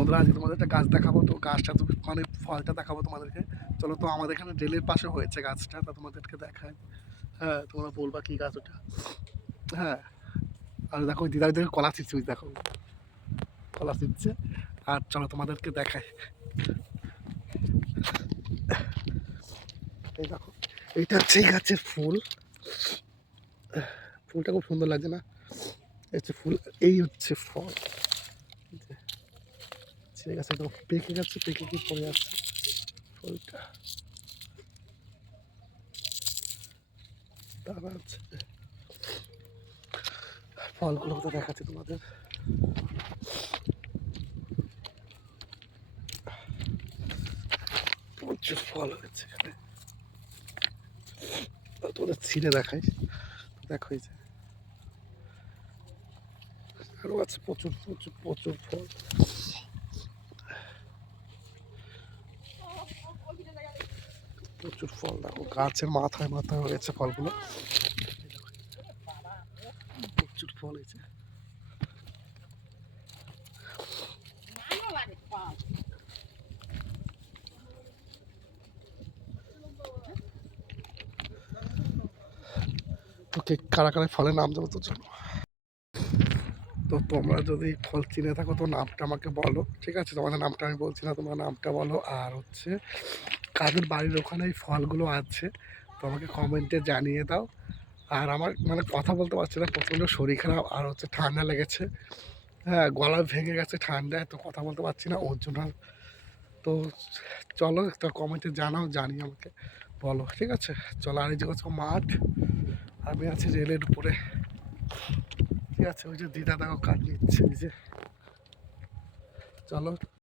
বন্ধুরা আজকে তোমাদের একটা গাছ দেখাবো, তো গাছটা তো মানে ফলটা দেখাবো তোমাদেরকে। চলো, তো আমাদের এখানে রেলের পাশে হয়েছে গাছটা, তা তোমাদেরকে দেখায়। হ্যাঁ, তোমরা বলবা কি গাছ ওটা। হ্যাঁ, আর দেখো দিদা দিদিকে কলা ছিটছে, ওই দেখো কলা ছিটছে। আর চলো তোমাদেরকে দেখায়। এই দেখো, এইটা হচ্ছে গাছের ফুল। ফুলটা খুব সুন্দর লাগছে না? এই হচ্ছে ফুল, এই হচ্ছে ফল। ঠিক আছে, তো পেকে গেছে, পেকে কি পড়ে যাচ্ছে ফুলটা। তারপর হচ্ছে ফলগুলো তো দেখাচ্ছি তোমাদের। প্রচুর ফল হয়েছে এখানে, তোদের ছিঁড়ে দেখাই। দেখো এই যে আরো আছে প্রচুর প্রচুর প্রচুর ফল। প্রচুর ফল দেখো, গাছের মাথায় মাথায় হয়েছে ফলগুলো। প্রচুর ফল হয়েছে। তো কে কারা কারা ফলের নাম দেবো তো চলো। তো তোমরা যদি ফল চিনে থাকো তো নামটা আমাকে বলো, ঠিক আছে? তোমাদের নামটা আমি বলছি না, তোমার নামটা বলো। আর হচ্ছে কাদের বাড়ির ওখানে এই ফলগুলো আছে তো আমাকে কমেন্টে জানিয়ে দাও। আর আমার মানে কথা বলতে পারছি না, প্রচণ্ড শরীর খারাপ, আর হচ্ছে ঠান্ডা লেগেছে। হ্যাঁ, গলা ভেঙে গেছে ঠান্ডায়, তো কথা বলতে পারছি না ওর জন্য। তো চলো, তো কমেন্টে জানাও, জানিয়ে আমাকে বলো, ঠিক আছে? চলো, আর এই যে মাঠ, আমি আছি রেলের উপরে, ঠিক আছে? ওই যে দিদা দেখো কাজ নিচ্ছে, ওই যে। চলো।